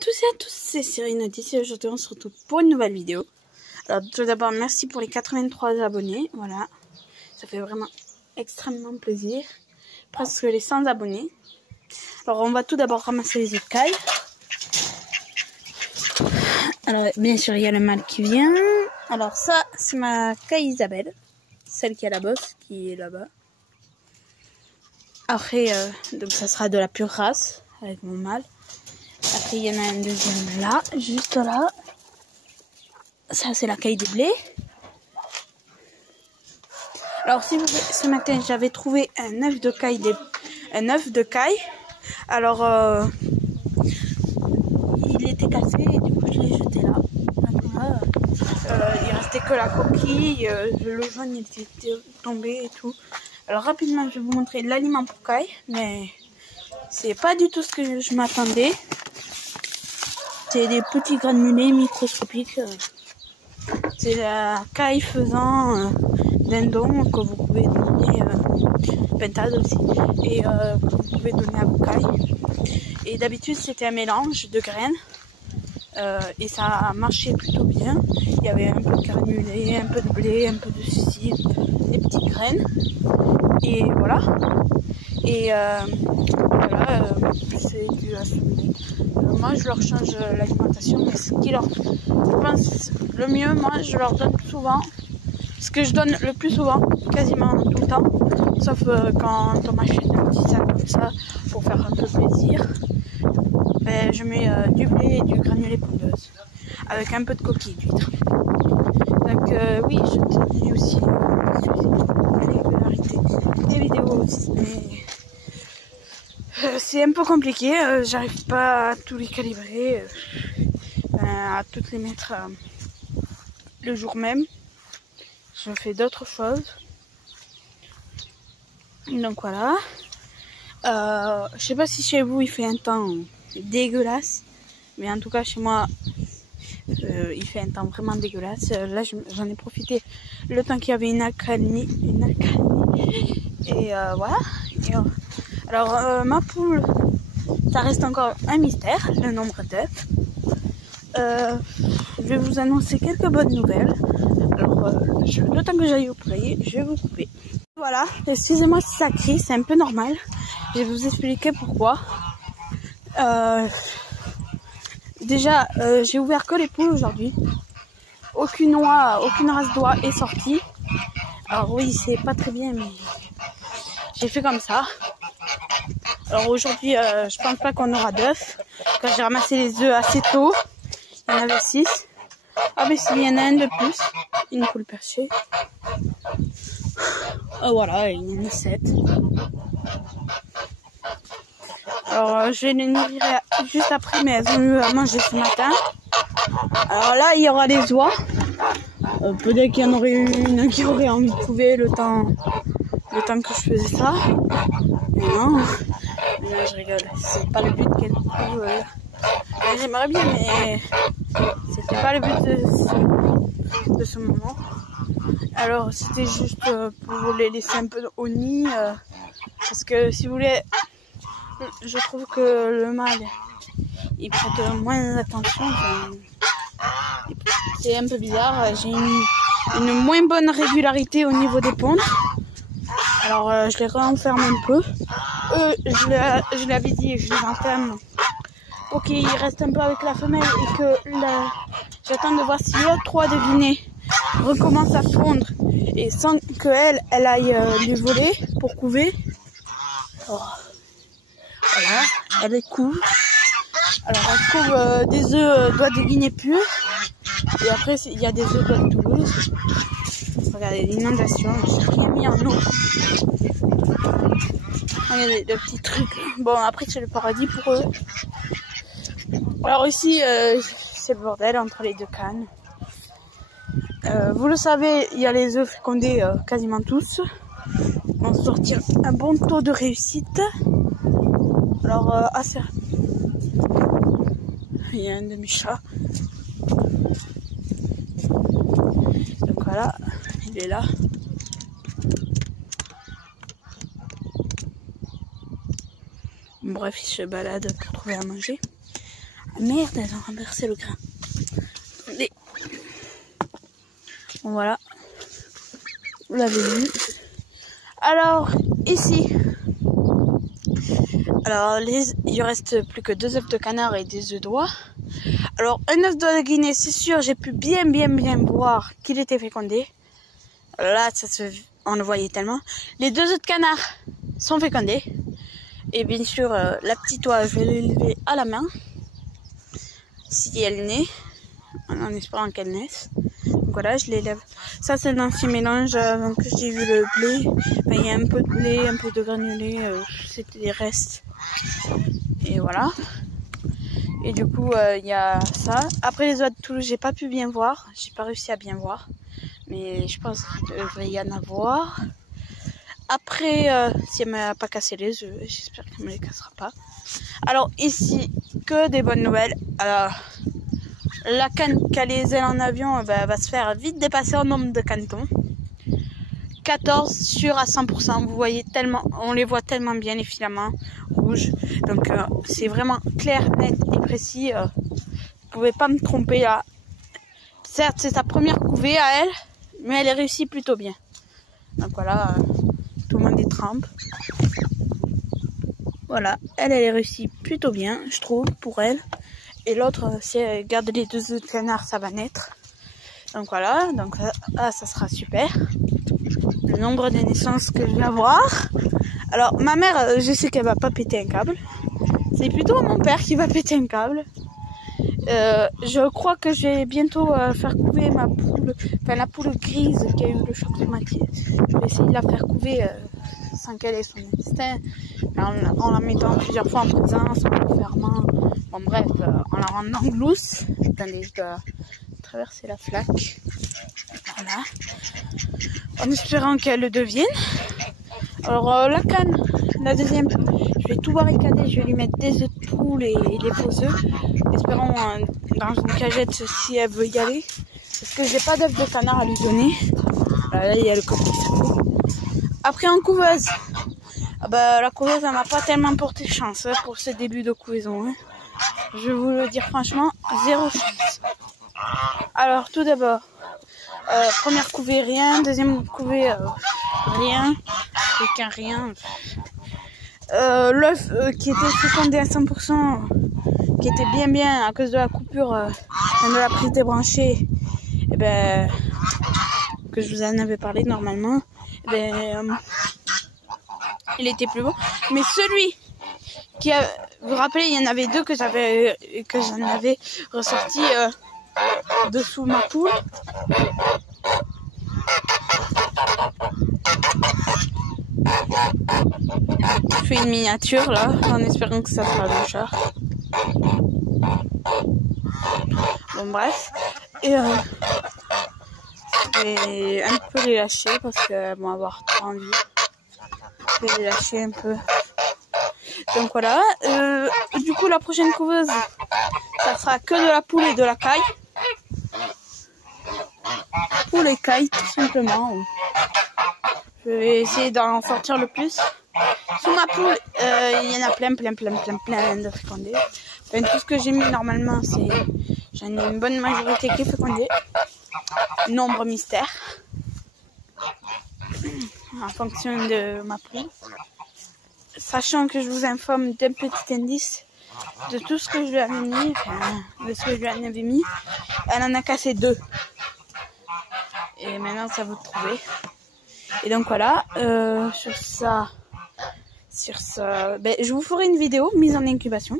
tous et à tous, c'est Cyrine d'ici. Aujourd'hui on se retrouve pour une nouvelle vidéo. Alors tout d'abord merci pour les 83 abonnés, voilà, ça fait vraiment extrêmement plaisir. Presque les 100 abonnés. Alors on va tout d'abord ramasser les écailles. Alors bien sûr il y a le mâle qui vient. Alors ça c'est ma caille Isabelle, celle qui a la bosse qui est là-bas. Après donc ça sera de la pure race avec mon mâle. Après, il y en a un deuxième là, juste là. Ça, c'est la caille des blés. Alors, si vous voulez, ce matin, j'avais trouvé un œuf de caille. Alors, il était cassé et du coup, je l'ai jeté là. Il restait que la coquille. Le jaune, il était tombé et tout. Alors, rapidement, je vais vous montrer l'aliment pour caille. Mais c'est pas du tout ce que je m'attendais. C'est des petits granulés microscopiques. C'est la caille faisant dindon que vous pouvez donner, pentade aussi, et que vous pouvez donner à vos cailles. Et d'habitude c'était un mélange de graines et ça a marché plutôt bien. Il y avait un peu de granulés, un peu de blé, un peu de ceci, des petites graines. Et voilà. Et voilà, c'est dû à ce moi je leur change l'alimentation, mais ce qui leur, je pense le mieux, moi je leur donne souvent ce que je donne le plus souvent, quasiment tout le temps, sauf quand on m'achète un petit sac comme ça pour faire un peu plaisir. Ben, je mets du blé et du granulé pondeuse avec un peu de coquille d'huître. Donc oui, je te dis aussi la régularité des vidéos aussi, mais c'est un peu compliqué, j'arrive pas à tout les calibrer, à toutes les mettre le jour même. Je fais d'autres choses. Donc voilà. Je sais pas si chez vous il fait un temps dégueulasse, mais en tout cas chez moi il fait un temps vraiment dégueulasse. Là j'en ai profité le temps qu'il y avait une accalmie. Et voilà. Et, alors ma poule, ça reste encore un mystère, le nombre d'œufs. Je vais vous annoncer quelques bonnes nouvelles. Alors le temps que j'aille au poulailler, je vais vous couper. Voilà, excusez-moi si ça crie, c'est un peu normal. Je vais vous expliquer pourquoi. Déjà, j'ai ouvert que les poules aujourd'hui. Aucune race d'oie est sortie. Alors oui, c'est pas très bien, mais j'ai fait comme ça. Alors aujourd'hui, je pense pas qu'on aura d'œufs. Quand j'ai ramassé les œufs assez tôt, il y en avait 6. Ah mais s'il y en a un de plus, une poule perchée. Voilà, il y en a 7. Alors je vais les nourrir juste après, mais elles ont eu à manger ce matin. Alors là, il y aura les oies. Peut-être qu'il y en aurait une qui aurait envie de couver le temps que je faisais ça. Mais non, je rigole. C'est pas le but qu'elle couve. J'aimerais bien, mais c'était pas le but de ce moment. Alors c'était juste pour les laisser un peu au nid, parce que si vous voulez, je trouve que le mâle il prête moins d'attention. C'est un peu bizarre. J'ai une moins bonne régularité au niveau des pontes. Alors je les renferme un peu. Je l'avais dit, je les renferme pour qu'ils restent un peu avec la femelle et que j'attends de voir si l'autre 3 devinés recommence à pondre et sans qu'elle aille lui voler pour couver. Oh. Voilà, elle les couve. Alors elle couve des œufs d'oie de Guinée pure et après il y a des œufs d'oie de Toulouse. Regardez l'inondation, j'ai rien mis en eau. Regardez le petit truc. Bon après c'est le paradis pour eux. Alors ici c'est le bordel entre les deux cannes. Vous le savez, il y a les œufs fécondés quasiment tous. On va sortir un bon taux de réussite. Alors assez. Il y a un demi-chat. Donc voilà, il est là. Bref, il se balade pour trouver à manger. Merde, elles ont renversé le grain. Attendez. Bon, voilà. Vous l'avez vu. Alors, ici. Alors, il reste plus que 2 œufs de canard et des œufs d'oie. Alors, un œuf de Guinée, c'est sûr, j'ai pu bien voir qu'il était fécondé. Là, on le voyait tellement. Les 2 œufs de canard sont fécondés. Et bien sûr, la petite oie, je vais l'élever à la main. Si elle naît, en espérant qu'elle naisse. Donc voilà, je l'élève. Ça, c'est l'ancien mélange avant que j'ai vu le blé. Enfin, il y a un peu de blé, un peu de granulé. C'était des restes. Et voilà. Et du coup, il y a ça. Après les oies de Toulouse, j'ai pas pu bien voir. J'ai pas réussi à bien voir. Mais je pense qu'il devrait y en avoir. Après, si elle m'a pas cassé les œufs, j'espère qu'elle me les cassera pas. Alors ici, que des bonnes nouvelles. Alors, la canne qui a les ailes en avion va se faire vite dépasser en nombre de canetons. 14 sûrs à 100%. Vous voyez tellement, on les voit tellement bien les filaments rouges. Donc c'est vraiment clair, net et précis. Vous pouvez pas me tromper là. Certes, c'est sa première couvée à elle, mais elle est réussie plutôt bien. Donc voilà. Tout le monde est trempe. Voilà, elle est réussie plutôt bien, je trouve, pour elle. Et l'autre, si elle garde les 2 œufs de canard, ça va naître. Donc voilà, donc là, ça sera super. Le nombre de naissances que je vais avoir. Alors, ma mère, je sais qu'elle va pas péter un câble. C'est plutôt mon père qui va péter un câble. Je crois que je vais bientôt faire couver ma poule, enfin la poule grise qui a eu le choc traumatique. Je vais essayer de la faire couver sans qu'elle ait son intestin, en la mettant plusieurs fois en présence, en la fermant. Bon bref, en la rendant glousse. Attendez, je dois traverser la flaque. Voilà. En espérant qu'elle le devienne. Alors la canne, la deuxième, je vais tout barricader, je vais lui mettre des œufs de poule et les faux œufs. Espérons dans une cagette si elle veut y aller. Parce que j'ai pas d'œufs de canard à lui donner. Là il y a le coq qui s'appelle. Après en couveuse. Ah bah, la couveuse elle m'a pas tellement porté chance pour ce début de couvaison. Hein. Je vais vous le dire franchement, 0 chance. Alors tout d'abord, première couvée rien, deuxième couvée rien, aucun rien. L'œuf qui était fécondé à 100%, qui était bien à cause de la coupure de la prise débranchée, et ben, que je vous en avais parlé normalement, et ben, il était plus beau. Mais celui qui a, vous vous rappelez, il y en avait 2 que j'en avais ressorti dessous ma poule. Je fais une miniature là, en espérant que ça sera le chat. Bon bref, et je vais un peu les lâcher parce qu'elles vont avoir trop envie. Je vais les lâcher un peu. Donc voilà, du coup la prochaine couveuse, ça sera que de la poule et de la caille. Poule et caille tout simplement. Je vais essayer d'en sortir le plus. Sous ma poule, il y en a plein de fécondés. Enfin, tout ce que j'ai mis normalement, c'est, j'en ai une bonne majorité qui est fécondée. Nombre mystère. En fonction de ma poule. Sachant que je vous informe d'un petit indice de tout ce que je lui avais mis, enfin, de ce que je lui en avais mis. Elle en a cassé 2. Et maintenant, ça vous trouver. Et donc voilà, sur ça, ben, je vous ferai une vidéo mise en incubation.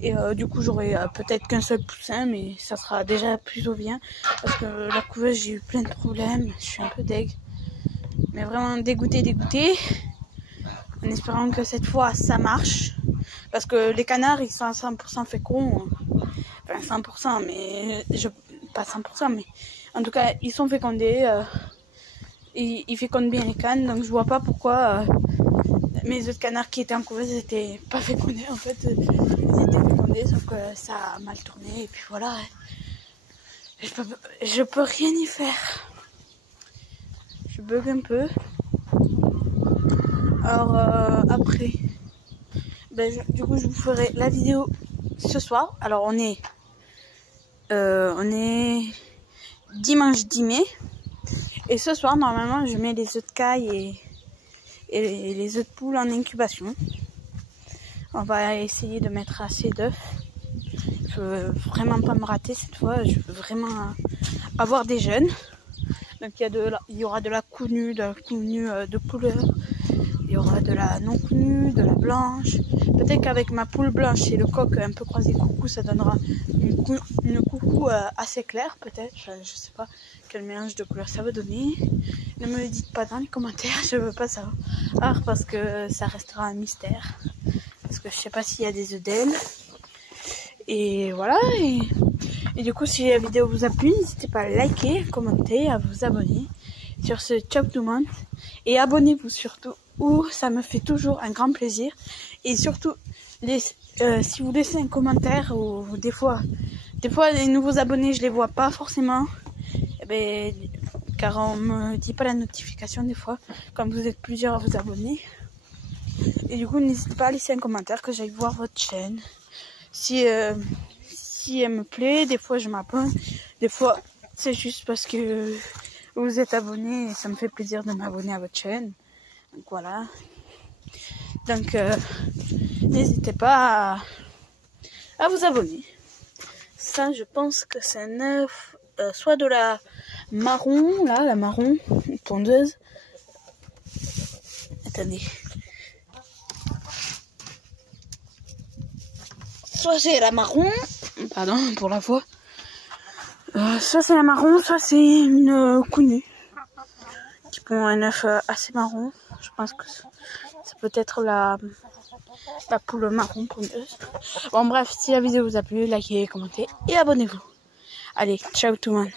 Et du coup, j'aurai peut-être qu'un seul poussin, mais ça sera déjà plutôt bien. Parce que la couveuse, j'ai eu plein de problèmes. Je suis un peu deg. Mais vraiment dégoûtée. En espérant que cette fois, ça marche. Parce que les canards, ils sont à 100% féconds. Enfin, 100%, mais... pas 100%, mais... En tout cas, ils sont fécondés. Ils fécondent bien les cannes. Donc, je vois pas pourquoi... mes œufs de canard qui étaient en couveuse n'étaient pas fécondés. En fait, ils étaient fécondés, sauf que ça a mal tourné. Et puis voilà. Je peux rien y faire. Je bug un peu. Alors, après... Ben, du coup, je vous ferai la vidéo ce soir, alors on est dimanche 10 mai. Et ce soir, normalement, je mets les œufs de caille et les œufs de poule en incubation. On va essayer de mettre assez d'œufs. Je veux vraiment pas me rater cette fois. Je veux vraiment avoir des jeunes. Donc il y aura de la counue, de couleur. Il y aura de la non counue, de la blanche. Peut-être qu'avec ma poule blanche et le coq un peu croisé coucou, ça donnera une coucou assez claire peut-être. Je sais pas quel mélange de couleurs ça va donner. Ne me le dites pas dans les commentaires, je veux pas savoir parce que ça restera un mystère. Parce que je sais pas s'il y a des œufs d'ailes. Et voilà. Et du coup, si la vidéo vous a plu, n'hésitez pas à liker, commenter, à vous abonner. Sur ce, ciao tout le monde. Et abonnez-vous surtout, où ça me fait toujours un grand plaisir. Et surtout, si vous laissez un commentaire, ou des fois les nouveaux abonnés, je les vois pas forcément. Eh ben, car on me dit pas la notification des fois, comme vous êtes plusieurs à vous abonner. Et du coup, n'hésitez pas à laisser un commentaire, que j'aille voir votre chaîne. Si elle me plaît, des fois je m'abonne, des fois c'est juste parce que vous êtes abonné et ça me fait plaisir de m'abonner à votre chaîne. Donc voilà. Donc n'hésitez pas à vous abonner. Ça, je pense que c'est un œuf, soit de la marron, là, la marron tondeuse. Attendez. Soit c'est la marron, pardon pour la voix. Soit c'est la marron, soit c'est une counue qui pond un œuf assez marron. Je pense que ça peut être la poule marron pondeuse. Bon bref, si la vidéo vous a plu, likez, commentez et abonnez-vous. Allez, ciao tout le monde.